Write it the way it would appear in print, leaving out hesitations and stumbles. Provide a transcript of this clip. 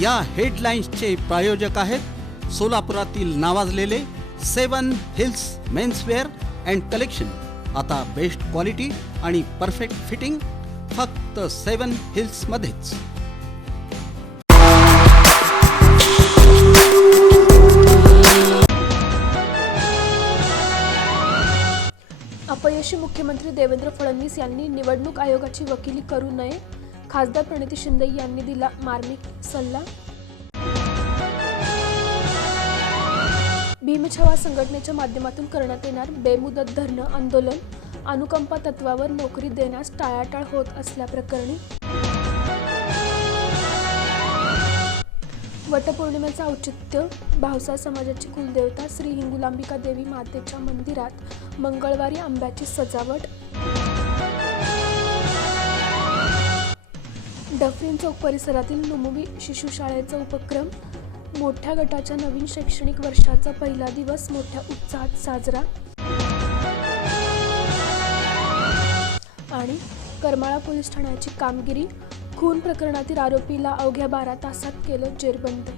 या हेडलाईन्सचे प्रायोजक आहेत सोलापुरातील नावाजलेले 7 हिल्स मेन्सवेअर अँड कलेक्शन। आता बेस्ट क्वालिटी आणि परफेक्ट फिटिंग फक्त 7 हिल्स मध्येच। अपयशी मुख्यमंत्री देवेंद्र फडणवीस यांनी निवडणूक आयोगाची वकिली करू नये, खासदार प्रणिती शिंदे यांनी दिला मार्मिक सल्ला। भीमछावा संघटनेच्या माध्यमातून करण्यात येणार बेमुदत धरणं आंदोलन, अनुकंपा तत्वावर नोकरी देण्यास टाळाटाळ होत असल्याप्रकरणी। वटपौर्णिमेचं औचित्य, भावसार समाजाची कुलदेवता श्री हिंगुलांबिका देवी मातेच्या मंदिरात मंगळवारी आंब्याची सजावट। डफरीन चौक परिसरातील नुमुवी शिशुशाळेचा उपक्रम, मोठ्या गटाच्या नवीन शैक्षणिक वर्षाचा पहिला दिवस मोठ्या उत्साहात साजरा। आणि करमाळा पोलीस ठाण्याची कामगिरी, खून प्रकरणातील आरोपीला अवघ्या 12 तासात केलं जेरबंद।